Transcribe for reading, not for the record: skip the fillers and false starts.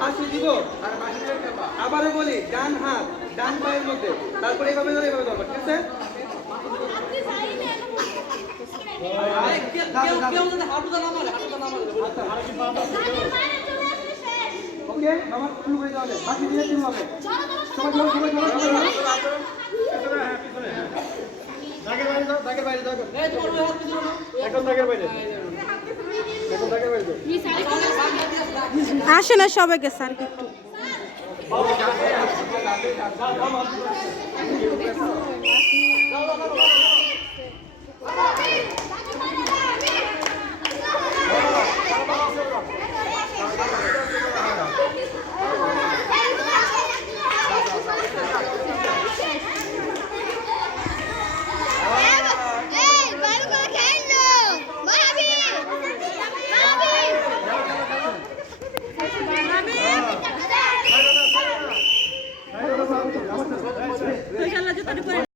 পাশে দিব, আবারও বলি ডান হাত ডান পায়ের মধ্যে, তারপরে এইভাবে ধরে এইভাবে ধরবো, ঠিক আছে? ওকে, আমার শুরু করে দেওয়া হবে, বাকি দিলে শুরু হবে। সবাই ধরো, সবাই ধরো, সবাই ধরো। দাগের বাইরে দাও, দাগের বাইরে দাও। এখন দাগের বাইরে, এখন দাগের বাইরে দাও। আসে না সবাইকে স্যারকে একটু